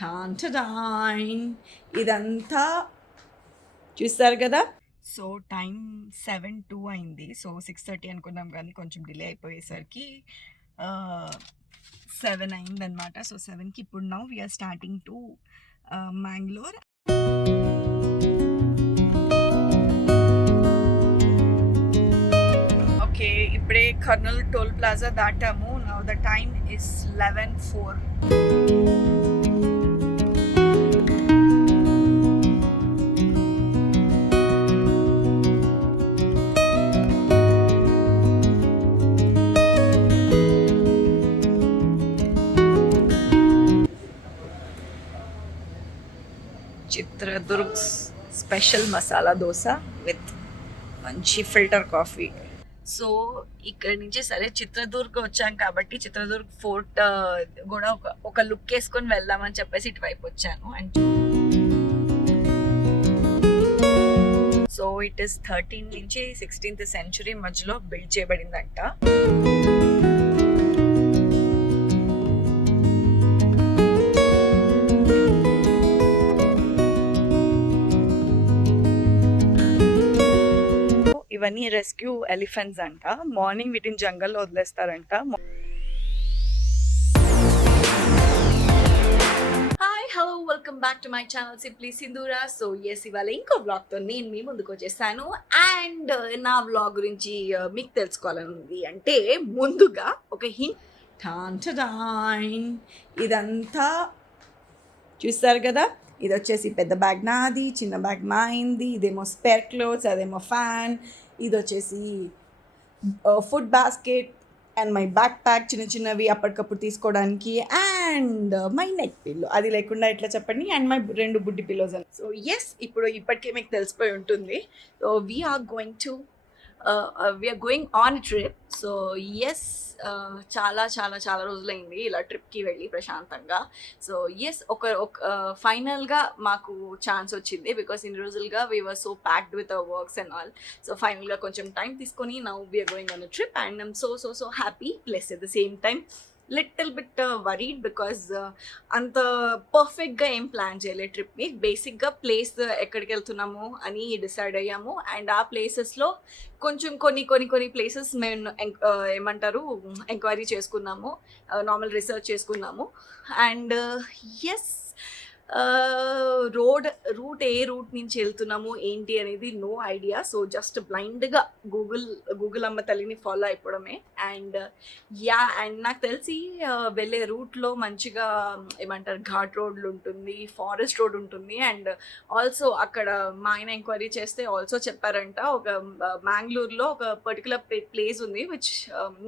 టాంటడాయ్! ఇదంతా చూస్తారు కదా! సో టైం 7:02 అయింది. సో 6:30 అనుకున్నాం కానీ కొంచెం డిలే అయిపోయేసరికి 7 అయిందనమాట. సో 7కి ఇప్పుడు now we are starting to Mangalore. Okay, ఇప్పుడే కర్నూల్ టోల్ ప్లాజా దాటాము. Now the time is 11:04. Chitradurg special masala dosa with మంచి ఫిల్టర్ కాఫీ. సో ఇక్కడ నుంచి సరే చిత్రదుర్గ్ వచ్చాం కాబట్టి చిత్రదుర్గ్ ఫోర్ట్ కూడా ఒక లుక్ వేసుకొని వెళ్దామని చెప్పేసి ఇటువైపు వచ్చాను. And so it is 13th నుంచి 16th సెంచురీ మధ్యలో బిల్డ్ చేయబడిందంట. ఇవన్నీ రెస్క్యూ ఎలిఫెంట్స్ అంట. మార్నింగ్ వీటిని జంగల్లో వదిలేస్తారంట. Hi hello, welcome back to my channel simply Sindhura. So yes, ఇవాళ ఇంకో వ్లాగ్తో నేను మీ ముందుకు వచ్చేసాను. అండ్ నా వ్లాగ్ గురించి మీకు తెలుసుకోవాలని ఉంది అంటే ముందుగా ఒక హింట్. టాంటడాయ్! ఇదంతా చూస్తారు కదా! ఇది వచ్చేసి పెద్ద బ్యాగ్ నాది, చిన్న బ్యాగ్ మా అయింది, ఇదేమో స్పేర్ క్లోత్స్, అదేమో ఫ్యాన్, ఇది వచ్చేసి food basket and my back pack, చిన్న చిన్నవి అప్పటికప్పుడు తీసుకోవడానికి, అండ్ మై నెక్ పిల్లో. అది లేకుండా ఎట్లా చెప్పండి. అండ్ మై 2 బుడ్డి పిల్లోస్ అని. సో ఎస్, ఇప్పటికే మీకు తెలిసిపోయి ఉంటుంది. So we are going on trip. So yes, చాలా చాలా చాలా రోజులైంది ఇలా ట్రిప్కి వెళ్ళి ప్రశాంతంగా. సో ఎస్, ఫైనల్గా మాకు ఛాన్స్ వచ్చింది. బికాస్ ఇన్ని రోజులుగా we were so packed with our works and all. So ఫైనల్గా కొంచెం టైం తీసుకొని now we are going on a trip and I'm so happy. Plus at the same time little bit worried because అంత పర్ఫెక్ట్గా ఏం ప్లాన్ చేయలేదు ట్రిప్ని. బేసిక్గా ప్లేస్ ఎక్కడికి వెళ్తున్నాము అని డిసైడ్ అయ్యాము. అండ్ ఆ ప్లేసెస్లో కొంచెం కొన్ని ప్లేసెస్ మేము ఏమంటారు ఎంక్వైరీ చేసుకున్నాము, నార్మల్ రీసెర్చ్ చేసుకున్నాము. అండ్ ఎస్, రూట్ ఏ రూట్ నుంచి వెళ్తున్నాము ఏంటి అనేది నో ఐడియా. సో జస్ట్ బ్లైండ్గా గూగుల్ అమ్మ తల్లిని ఫాలో అయిపోవడమే. అండ్ నాకు తెలిసి వెళ్ళే రూట్లో మంచిగా ఏమంటారు ఘాట్ రోడ్లు ఉంటుంది, ఫారెస్ట్ రోడ్ ఉంటుంది. అండ్ ఆల్సో అక్కడ మా ఆయన ఎంక్వైరీ చేస్తే ఆల్సో చెప్పారంట ఒక మ్యాంగ్లూర్లో ఒక పర్టికులర్ ప్లేస్ ఉంది విచ్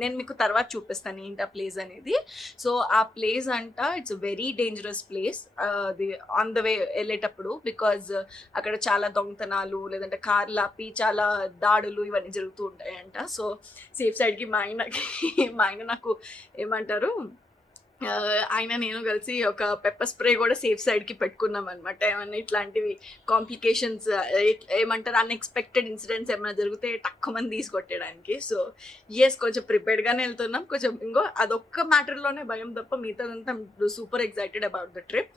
నేను మీకు తర్వాత చూపిస్తాను ఏంటి ఆ ప్లేస్ అనేది. సో ఆ ప్లేస్ అంట it's very dangerous place on the way వెళ్ళేటప్పుడు. బికాజ్ అక్కడ చాలా దొంగతనాలు లేదంటే కార్లు ఆపి చాలా దాడులు ఇవన్నీ జరుగుతూ ఉంటాయంట. సో సేఫ్ సైడ్కి మా ఆయన నాకు ఏమంటారు ఆయన నేను కలిసి ఒక పెప్పర్ స్ప్రే కూడా సేఫ్ సైడ్కి పెట్టుకున్నాం అనమాట. ఏమన్నా ఇట్లాంటివి కాంప్లికేషన్స్ ఏమంటారు అన్ఎక్స్పెక్టెడ్ ఇన్సిడెంట్స్ ఏమైనా జరిగితే తక్కువ తీసుకొట్టడానికి. సో ఎస్, కొంచెం ప్రిపేర్డ్గానే వెళ్తున్నాం. కొంచెం ఇంకో అదొక్క మ్యాటర్లోనే భయం తప్ప మిగతాదంతా super excited about the trip.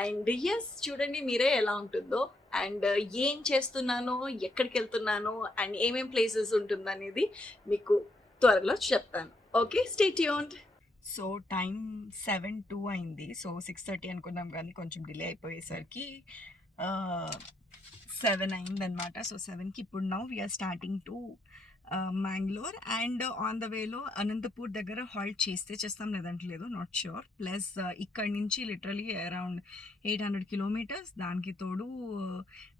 And yes, చూడండి మీరే ఎలా ఉంటుందో అండ్ ఏం చేస్తున్నానో ఎక్కడికి వెళ్తున్నానో అండ్ ఏమేం ప్లేసెస్ ఉంటుందనేది మీకు త్వరలో చెప్తాను. Okay, stay tuned. So time 7:02 అయింది. సో 6:30 అనుకున్నాం కానీ కొంచెం డిలే అయిపోయేసరికి 7 అయిందనమాట. సో 7కి ఇప్పుడు now we are starting to Mangalore. And on the వేలో అనంతపూర్ దగ్గర హాల్ట్ చేస్తాం లేదంటే లేదు, నాట్ ష్యూర్. ప్లస్ ఇక్కడి నుంచి లిటరలీ అరౌండ్ 800 కిలోమీటర్స్, దానికి తోడు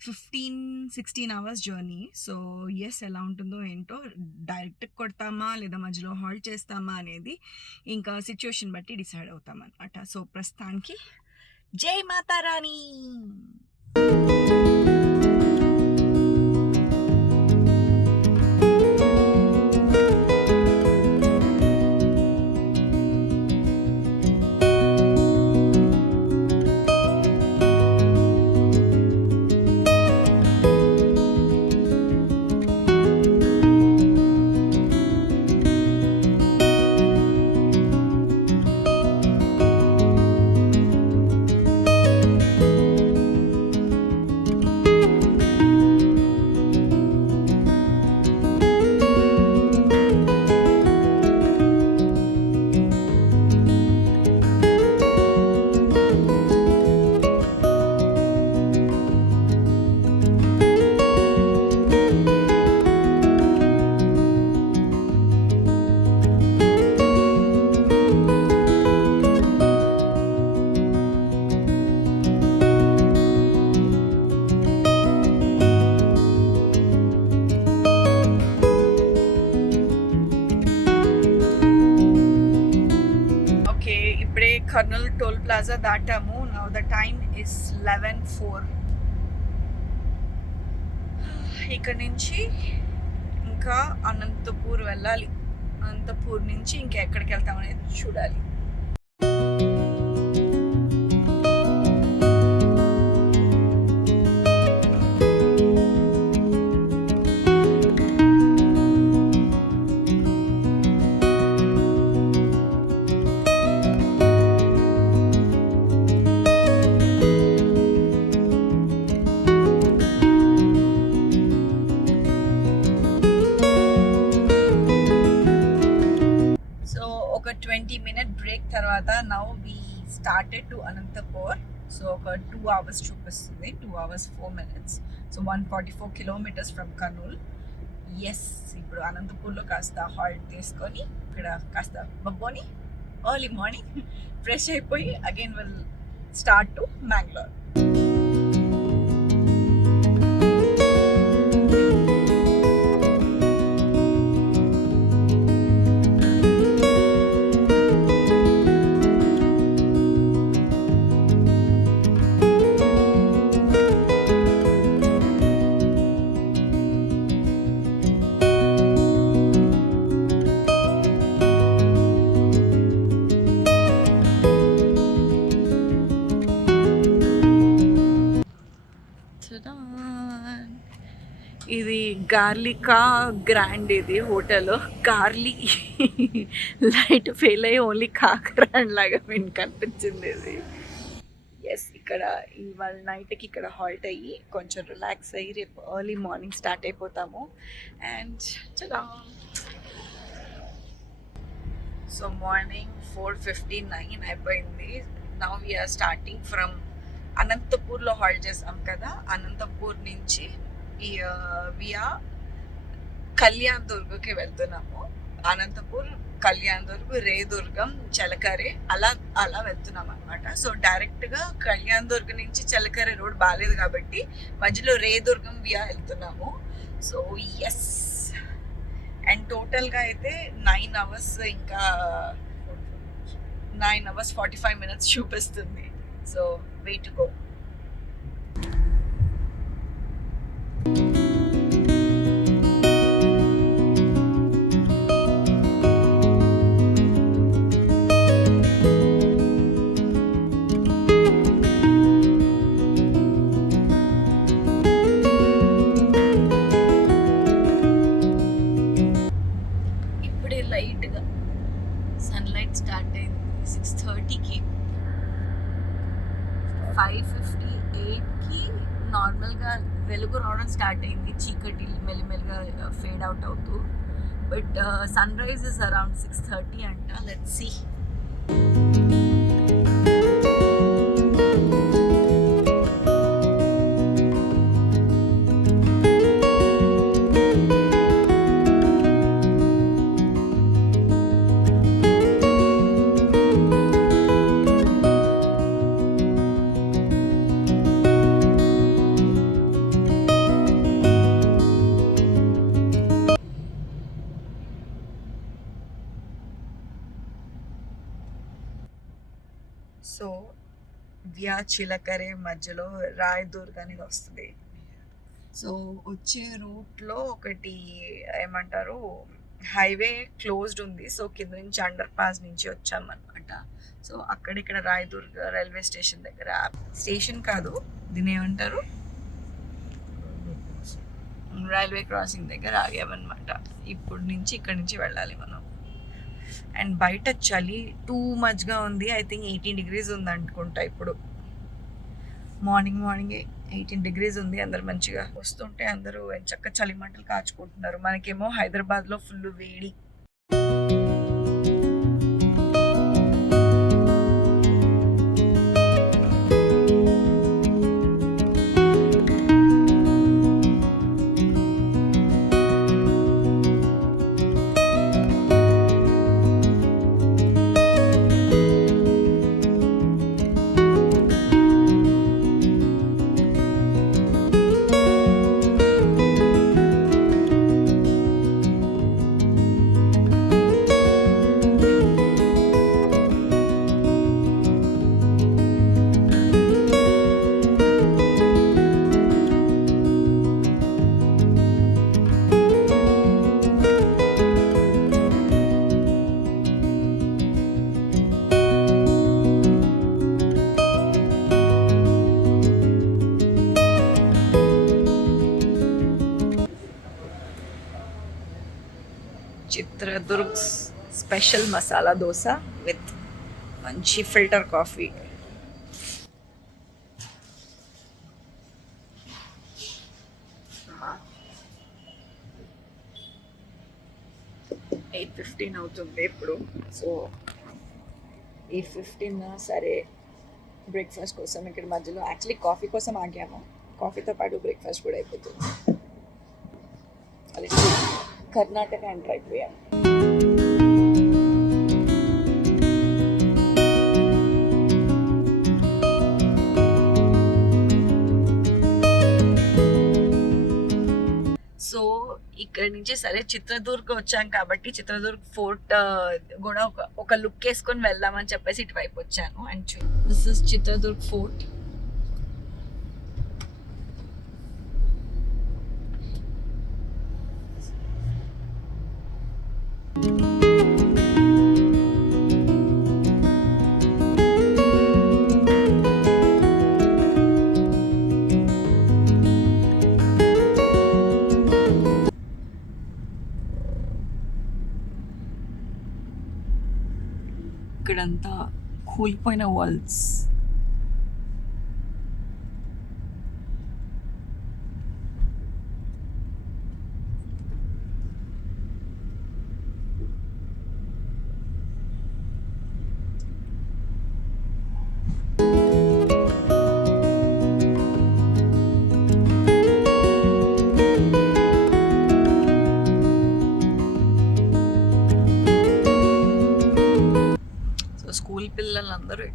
15-16 అవర్స్ జర్నీ. సో ఎస్, ఎలా ఉంటుందో ఏంటో, డైరెక్ట్ కొడతామా లేదా మధ్యలో హాల్ట్ చేస్తామా అనేది ఇంకా సిచ్యువేషన్ బట్టి డిసైడ్ అవుతాం అనమాట. సో ప్రస్తుతానికి జై మాతారాణి. కర్నూలు టోల్ ప్లాజా దాటాము. Now the time is 11:04. ఇక్కడ నుంచి ఇంకా అనంతపూర్ వెళ్ళాలి. అనంతపూర్ నుంచి ఇంకా ఎక్కడికి వెళ్తామనేది చూడాలి. ఒక 20-minute బ్రేక్ తర్వాత now we started to Anantapur. So ఒక 2 hours చూపిస్తుంది, 2 hours 4 minutes. So 144 kilometers from Kurnool. Yes, ఇప్పుడు అనంతపూర్లో కాస్త హాల్ట్ తీసుకొని ఇక్కడ కాస్త బబ్బోని ఎర్లీ మార్నింగ్ ఫ్రెష్ అయిపోయి again will start to Mangalore. ఇది గార్లికా గ్రాండ్, ఇది హోటల్ గార్లీ. లైట్ ఫెయిల్ అయ్యి ఓన్లీ కాకరాన్ లాగా మీకు కనిపించింది ఇది. ఎస్, ఇక్కడ ఇవాళ నైట్కి ఇక్కడ హాల్ట్ అయ్యి కొంచెం రిలాక్స్ అయ్యి రేపు ఎర్లీ మార్నింగ్ స్టార్ట్ అయిపోతాము. అండ్ చలా. సో మార్నింగ్ 4:59 అయిపోయింది. నౌ వీఆర్ స్టార్టింగ్ ఫ్రమ్ అనంతపూర్లో హాల్ట్ చేసాం కదా, అనంతపూర్ నుంచి వియా కళ్యాణ్ దుర్గకి వెళ్తున్నాము. అనంతపూర్, కళ్యాణ్ దుర్గ్, రేదుర్గం, చలకరే అలా వెళ్తున్నాం అనమాట. సో డైరెక్ట్గా కళ్యాణ్ దుర్గ్ నుంచి చలకరే రోడ్ బాగాలేదు కాబట్టి మధ్యలో రేదుర్గం వియా వెళ్తున్నాము. సో ఎస్, అండ్ టోటల్గా అయితే 9 hours, ఇంకా 9 hours 45 minutes చూపిస్తుంది. So way to go. ఇప్పుడే లైట్గా సన్లైట్ స్టార్ట్ అయింది 6:30కి. 5:58కి నార్మల్గా వెలుగు రావడం స్టార్ట్ అయింది, చీకటి మెల్లిమెల్లిగా ఫేడ్ అవుట్ అవుతూ. But sun rise is around 6:30 అంట. Let's see. So via Challakere మధ్యలో రాయదుర్గ్ అనేది వస్తుంది. సో వచ్చే రూట్లో ఒకటి ఏమంటారు, హైవే క్లోజ్డ్ ఉంది. సో కింద నుంచి అండర్ పాస్ నుంచి వచ్చామన్నమాట. సో అక్కడిక్కడ రాయదుర్గ్ రైల్వే స్టేషన్ దగ్గర, స్టేషన్ కాదు దీని ఏమంటారు, రైల్వే క్రాసింగ్ దగ్గర ఆగామన్నమాట. ఇప్పుడు నుంచి ఇక్కడ నుంచి వెళ్ళాలి మనం. అండ్ బయట చలి టూ మచ్గా ఉంది. ఐ థింక్ 18 degrees ఉంది అనుకుంటా. ఇప్పుడు మార్నింగ్ 18 degrees ఉంది. అందరు మంచిగా వస్తుంటే అందరూ చక్క చలి మంటలు కాచుకుంటున్నారు. మనకేమో హైదరాబాద్లో ఫుల్ వేడి. చిత్రదుర్గ్స్ స్పెషల్ మసాలా దోశ విత్ మంచి ఫిల్టర్ కాఫీ. $8:15 అవుతుంది ఇప్పుడు. సో 8:15 సరే బ్రేక్ఫాస్ట్ కోసం ఇక్కడ మధ్యలో యాక్చువల్లీ కాఫీ కోసం ఆగాము. కాఫీతో పాటు బ్రేక్ఫాస్ట్ కూడా అయిపోతుంది. అది కర్ణాటక ఎంటర్ అయిపోయాము. సో ఇక్కడ నుంచి సరే చిత్రదుర్గ్ వచ్చాం కాబట్టి చిత్రదుర్గ్ ఫోర్ట్ కూడా ఒక లుక్ వేసుకొని వెళ్దామని చెప్పేసి ఇటువైపు వచ్చాను. And this is Chitradurg fort. ఇక్కడంతా కూలిపోయిన వాల్స్. స్కూల్ పిల్లలందరూ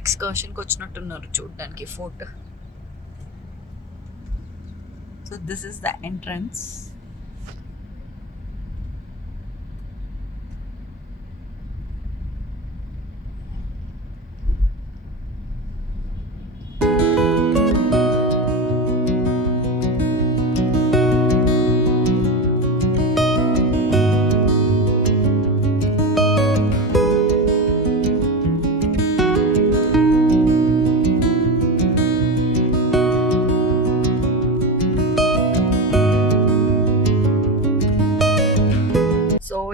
ఎక్స్కర్షన్కి వచ్చినట్టున్నారు చూడడానికి fort. So this is the entrance.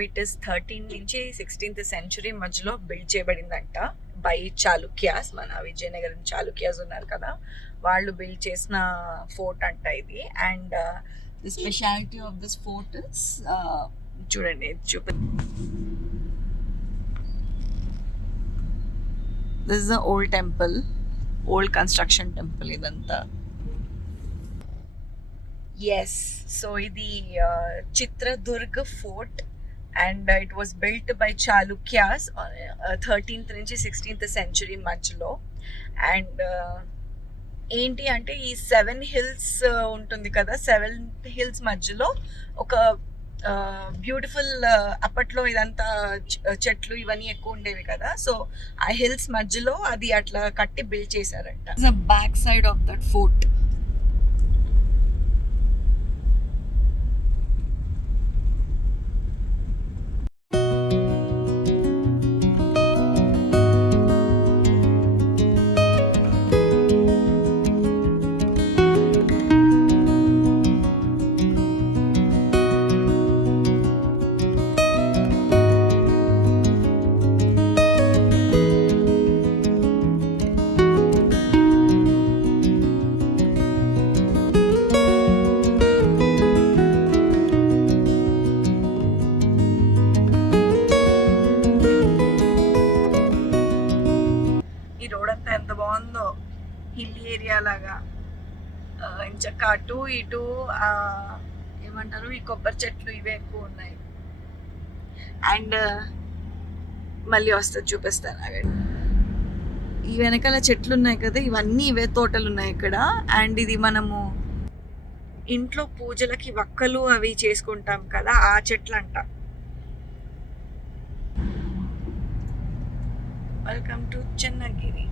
It is 13th నుంచి 16th సెంచురీ మధ్యలో బిల్డ్ చేయబడిందంట బై చాళుక్యాస్. మన విజయనగరం చాళుక్యాస్ ఉన్నారు కదా, వాళ్ళు బిల్డ్ చేసిన ఫోర్ట్ అంట ఇది. And the speciality of this fort is చూడండి, this is the old temple, old construction temple ఇదంతా. ఎస్, సో ఇది Chitradurg fort and it was built by Chalukyas 13th నుంచి 16th సెంచురీ మధ్యలో. అండ్ ఏంటి అంటే ఈ 7 hills ఉంటుంది కదా, 7 hills మధ్యలో ఒక బ్యూటిఫుల్, అప్పట్లో ఇదంతా చెట్లు ఇవన్నీ ఎక్కువ ఉండేవి కదా, సో ఆ హిల్స్ మధ్యలో అది అట్లా కట్టి బిల్డ్ చేశారంట. Back side of that fort. Hill area లాగా ఇంచక్క అటు ఇటు ఏమంటారు, ఈ కొబ్బరి చెట్లు ఇవే ఎక్కువ ఉన్నాయి. అండ్ మళ్ళీ వస్తుంది చూపిస్తాను అక్కడ. ఈ వెనకాల చెట్లు ఉన్నాయి కదా, ఇవన్నీ ఇవే తోటలు ఉన్నాయి ఇక్కడ. అండ్ ఇది మనము ఇంట్లో పూజలకి వక్కలు అవి చేసుకుంటాం కదా, ఆ చెట్లు అంట. Welcome to Channagiri.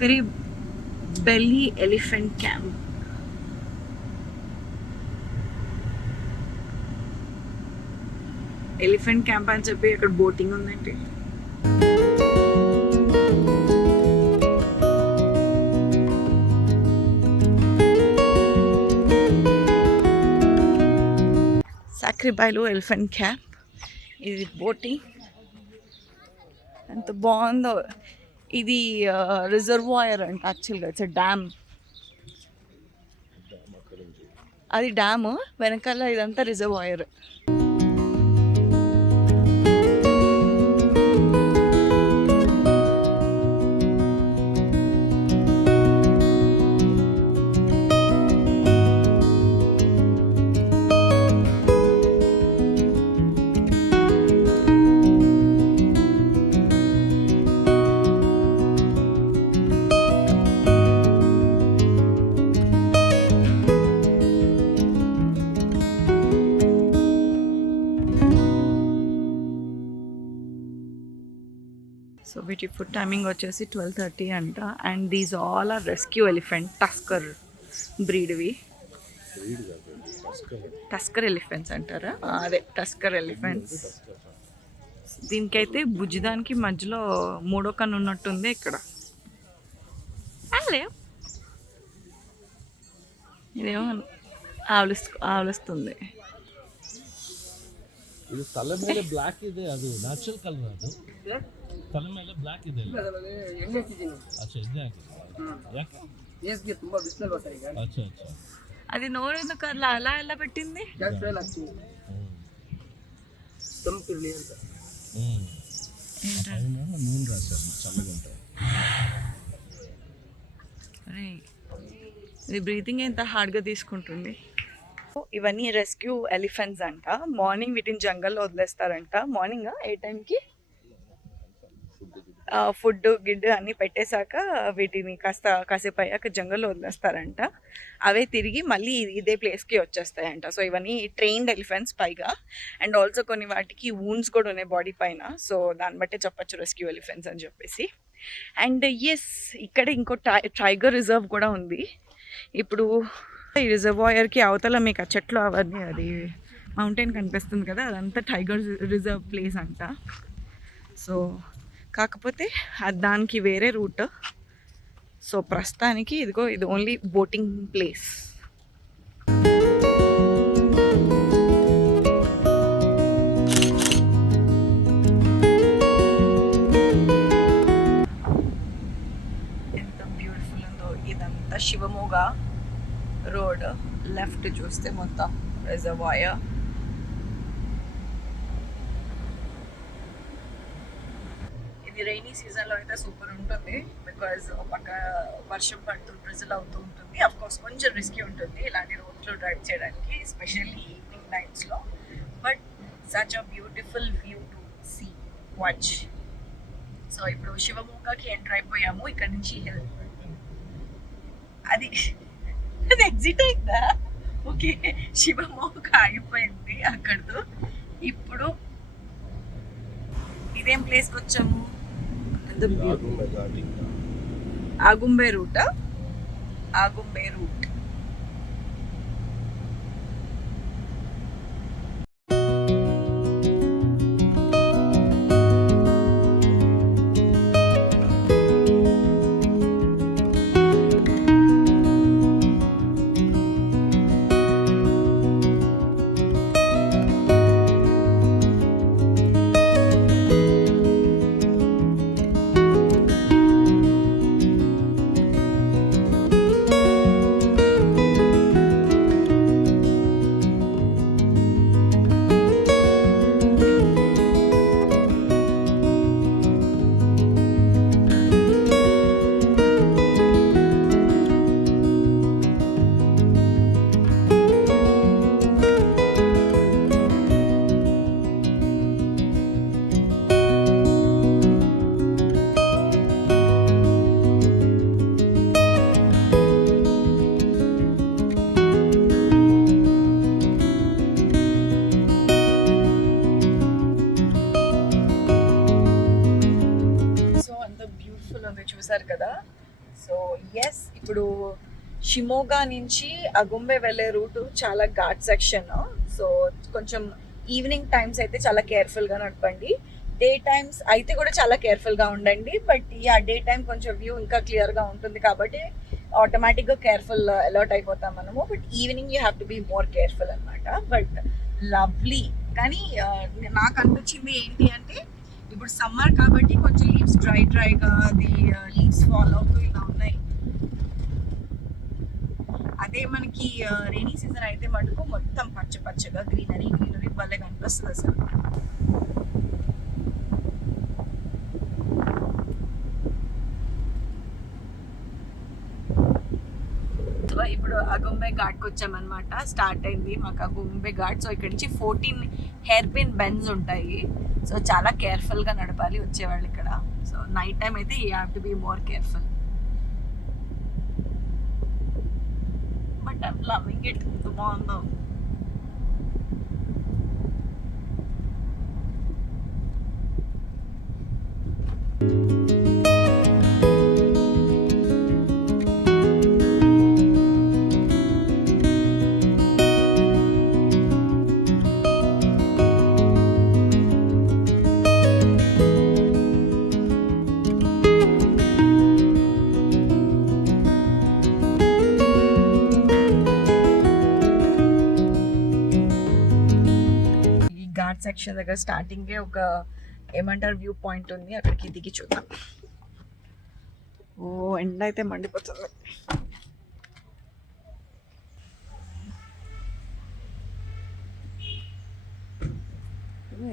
Sakrebailu elephant camp. Elephant camp అని చెప్పి ఇక్కడ బోటింగ్ ఉందండి. Sakrebailu elephant camp. ఇది బోటింగ్ ఎంత బాగుందో. ఇది రిజర్వాయర్ అంట యాక్చువల్గా. It's dam. అది డ్యామ్, వెనకాల ఇదంతా రిజర్వాయర్. సో వీటి ఫుడ్ టైమింగ్ వచ్చేసి 12:30 అంట. And these all are rescue elephant, tusker బ్రీడ్వి. టస్కర్ ఎలిఫెంట్స్ అంటారా? అదే టస్కర్ ఎలిఫెంట్స్. దీనికైతే భుజదానికి మధ్యలో మూడో కన్ను ఉన్నట్టుంది ఇక్కడ. ఇదేమో ఆవలిస్తుంది. ಇದು ತಲೆ ಮೇಲೆ ಬ್ಲಾಕ್ ಇದೆ, ಅದು ನ್ಯಾಚುರಲ್ ಕಲರ್. ಅದು ತಲೆ ಮೇಲೆ ಬ್ಲಾಕ್ ಇದೆ. ಎಣ್ಣೆ ಹಾಕಿದ್ದೀನಿ. ಅಚ್ಚಾ, ಎಣ್ಣೆ ಹಾಕಿದ್ದೀನಿ. ಯಾಕೆ? ಫೇಸ್ಗೆ ತುಂಬಾ ಬಿಸಿಲಲ್ವಾ ಸರ್ ಈಗ. ಅಚ್ಚಾ ಅಚ್ಚಾ. అది నోరెందుకు అలా అలా ఎలా పెట్టింది? ಗ್ಯಾಸ್ ಫ್ರೈಲ್ ಹಾಕ್ತೀನಿ ತಂಪಿರಲಿ ಅಂತ. నూనె రాశారు చల్లగంటే. అరే ఇది బ్రీతింగ్ ఎంత హార్డ్గా తీసుకుంటుంది. ఇవన్నీ రెస్క్యూ ఎలిఫెంట్స్ అంట. మార్నింగ్ వీటిని జంగల్లో వదిలేస్తారంట. మార్నింగ్ ఏ టైంకి ఫుడ్ గిడ్ అన్నీ పెట్టేశాక వీటిని కాసేపు అయ్యాక జంగల్లో వదిలేస్తారంట. అవే తిరిగి మళ్ళీ ఇదే ప్లేస్కి వచ్చేస్తాయంట. సో ఇవన్నీ ట్రైన్డ్ ఎలిఫెంట్స్ పైగా. అండ్ ఆల్సో కొన్ని వాటికి వూండ్స్ కూడా ఉన్నాయి బాడీ పైన. సో దాన్ని బట్టే చెప్పచ్చు రెస్క్యూ ఎలిఫెంట్స్ అని చెప్పేసి. అండ్ ఎస్, ఇక్కడ ఇంకో టైగర్ రిజర్వ్ కూడా ఉంది. ఇప్పుడు ఈ రిజర్వాయర్కి అవతల మీకు ఆ చెట్లు అవన్నీ, అది మౌంటైన్ కనిపిస్తుంది కదా, అదంతా టైగర్ రిజర్వ్ ప్లేస్ అంట. సో కాకపోతే దానికి వేరే రూట్. సో ప్రస్తుతానికి ఇదిగో ఇది ఓన్లీ బోటింగ్ ప్లేస్. ఎంత బ్యూటిఫుల్ ఉందో. ఇదంతా శివమోగా రోడ్. లెఫ్ట్ చూస్తే మొత్తం రిజర్వాయర్. ఇది రైనీ సీజన్లో అయితే సూపర్ ఉంటుంది. బికాజ్ ఒక పక్క వర్షం పడుతూ డ్రిజిల్ అవుతూ ఉంటుంది. అఫ్ కోర్స్ కొంచెం రిస్కీ ఉంటుంది ఇలాంటి రోడ్స్లో డ్రైవ్ చేయడానికి, ఎస్పెషల్లీ ఈవినింగ్ టైమ్స్లో. But such a beautiful view to see, watch. So ఇప్పుడు శివమోగాకి ఎంటర్ అయిపోయాము. ఇక్కడ నుంచి అది ఎగ్జిట్ అయిందా? ఓకే, శివమోగా అయిపోయింది అక్కడితో. ఇప్పుడు ఇదేం ప్లేస్కి వచ్చాము? ఆగుంబే రూటా? ఆగుంబే రూట్. చూసారు కదా. సో ఎస్, ఇప్పుడు షిమోగా నుంచి అగుంబే వెళ్ళే రూటు చాలా ఘాట్ సెక్షన్. సో కొంచెం ఈవినింగ్ టైమ్స్ అయితే చాలా కేర్ఫుల్గా నడపండి. డే టైమ్స్ అయితే కూడా చాలా కేర్ఫుల్గా ఉండండి. బట్ డే టైం కొంచెం వ్యూ ఇంకా క్లియర్గా ఉంటుంది కాబట్టి ఆటోమేటిక్గా కేర్ఫుల్ అలర్ట్ అయిపోతాం మనము. But evening you have to be more careful అనమాట. But lovely. కానీ నాకు అనిపించింది ఏంటి అంటే ఇప్పుడు సమ్మర్ కాబట్టి కొంచెం లీవ్స్ డ్రైగా అది లీవ్స్ ఫాల్ అవుతూ ఇలా ఉన్నాయి. అదే మనకి రెయినీ సీజన్ అయితే మటుకు మొత్తం పచ్చగా గ్రీనరీ భలే కనిపిస్తుంది అసలు. ఇప్పుడు అగుంబే ఘాట్కి వచ్చామన్నమాట. స్టార్ట్ అయింది మాకు అగుంబే ఘాట్. సో ఇక్కడ నుంచి 14 హెయిర్ పిన్ బెండ్స్ ఉంటాయి. సో చాలా కేర్ఫుల్గా నడపాలి వచ్చేవాళ్ళు ఇక్కడ. సో నైట్ టైం అయితే you have to be more careful. But I'm loving it. ఎంత బాగుందో. ఘాట్ సెక్షన్ దగ్గర స్టార్టింగే ఒక ఏమంటారు వ్యూ పాయింట్ ఉంది. అక్కడికి దిగి చూద్దాం. ఓ ఎండ అయితే మండిపోతుంది.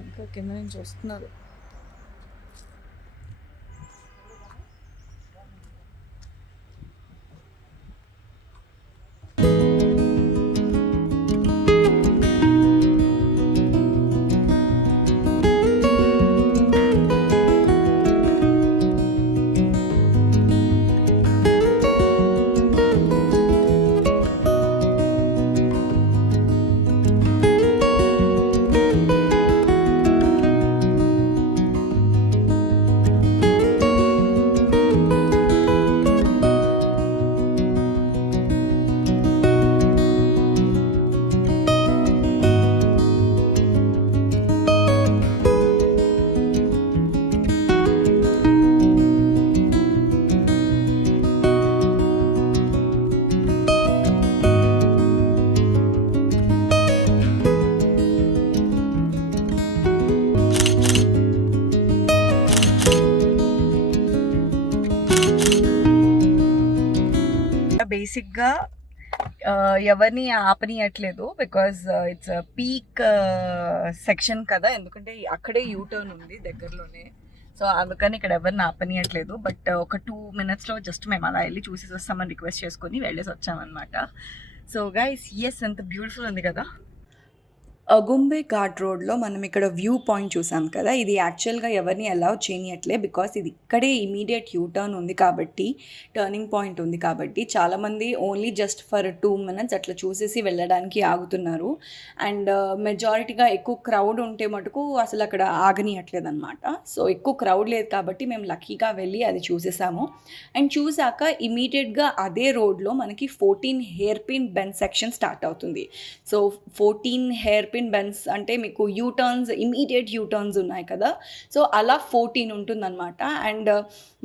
ఇంకా కింద నుంచి వస్తున్నారు. బేసిక్గా ఎవరిని ఆపనీయట్లేదు బికాజ్ ఇట్స్ పీక్ సెక్షన్ కదా. ఎందుకంటే అక్కడే యూటర్న్ ఉంది దగ్గరలోనే. సో అందుకని ఇక్కడ ఎవరిని ఆపనీయట్లేదు. బట్ ఒక 2 minutesలో జస్ట్ మేము అలా వెళ్ళి చూసేసి వస్తామని రిక్వెస్ట్ చేసుకొని వెళ్ళేసి వచ్చామన్నమాట. సో గైస్ ఎస్, ఎంత బ్యూటిఫుల్ ఉంది కదా. అగుంబే ఘాట్ రోడ్లో మనం ఇక్కడ వ్యూ పాయింట్ చూసాం కదా. ఇది యాక్చువల్గా ఎవరిని అలౌ చేయనట్లే బికాస్ ఇది ఇక్కడే ఇమీడియట్ యూటర్న్ ఉంది కాబట్టి, టర్నింగ్ పాయింట్ ఉంది కాబట్టి చాలామంది ఓన్లీ జస్ట్ ఫర్ 2 minutes అట్లా చూసేసి వెళ్ళడానికి ఆగుతున్నారు. అండ్ మెజారిటీగా ఎక్కువ క్రౌడ్ ఉంటే మటుకు అసలు అక్కడ ఆగనీయట్లేదు అనమాట. సో ఎక్కువ క్రౌడ్ లేదు కాబట్టి మేము లక్కీగా వెళ్ళి అది చూసేసాము. అండ్ చూసాక ఇమీడియట్గా అదే రోడ్లో మనకి 14 hair pin bend section start అవుతుంది. సో 14 హెయిర్ పిన్ బెండ్స్ అంటే మీకు యూటర్న్స్, ఇమీడియట్ యూటర్న్స్ ఉన్నాయి కదా. సో అలా 14 ఉంటుందన్నమాట. And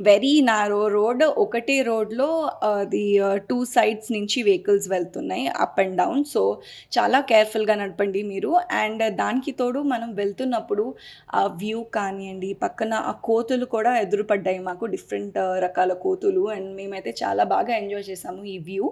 very narrow road. ఒకటే రోడ్లో అది 2 sides నుంచి వెహికల్స్ వెళ్తున్నాయి అప్ అండ్ డౌన్. సో చాలా కేర్ఫుల్గా నడపండి మీరు. అండ్ దానికి తోడు మనం వెళ్తున్నప్పుడు ఆ వ్యూ కానివ్వండి, పక్కన ఆ కోతులు కూడా ఎదురుపడ్డాయి మాకు, డిఫరెంట్ రకాల కోతులు. అండ్ మేమైతే చాలా బాగా ఎంజాయ్ చేసాము ఈ వ్యూ.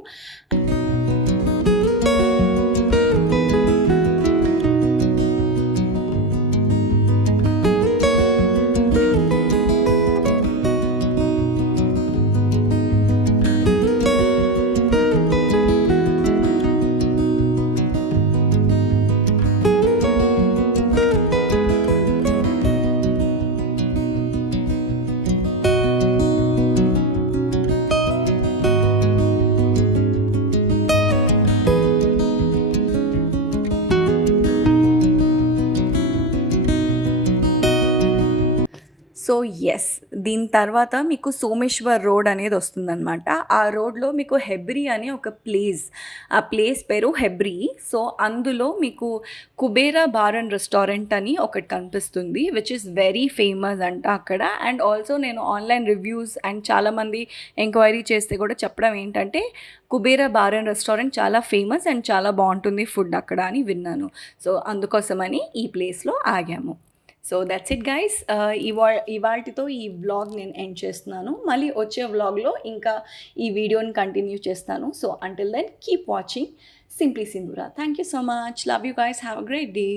సో ఎస్, దీని తర్వాత మీకు సోమేశ్వర్ రోడ్ అనేది వస్తుందన్నమాట. ఆ రోడ్లో మీకు హెబ్రీ అని ఒక ప్లేస్, ఆ ప్లేస్ పేరు హెబ్రీ. సో అందులో మీకు కుబేరా బార్ అండ్ రెస్టారెంట్ అని ఒకటి కనిపిస్తుంది, విచ్ ఇస్ వెరీ ఫేమస్ అంట అక్కడ. అండ్ ఆల్సో నేను ఆన్లైన్ రివ్యూస్ అండ్ చాలామంది ఎంక్వైరీ చేస్తే కూడా చెప్పడం ఏంటంటే కుబేరా బార్ అండ్ రెస్టారెంట్ చాలా ఫేమస్ అండ్ చాలా బాగుంటుంది ఫుడ్ అక్కడ అని విన్నాను. సో అందుకోసమని ఈ ప్లేస్లో ఆగాము. So that's it guys. ఇవాటితో ఈ వ్లాగ్ నేను ఎండ్ చేస్తున్నాను. మళ్ళీ వచ్చే వ్లాగ్లో ఇంకా ఈ వీడియోని కంటిన్యూ చేస్తాను. So until then keep watching Simply Sindhura. Thank you so much. Love you guys. Have a great day.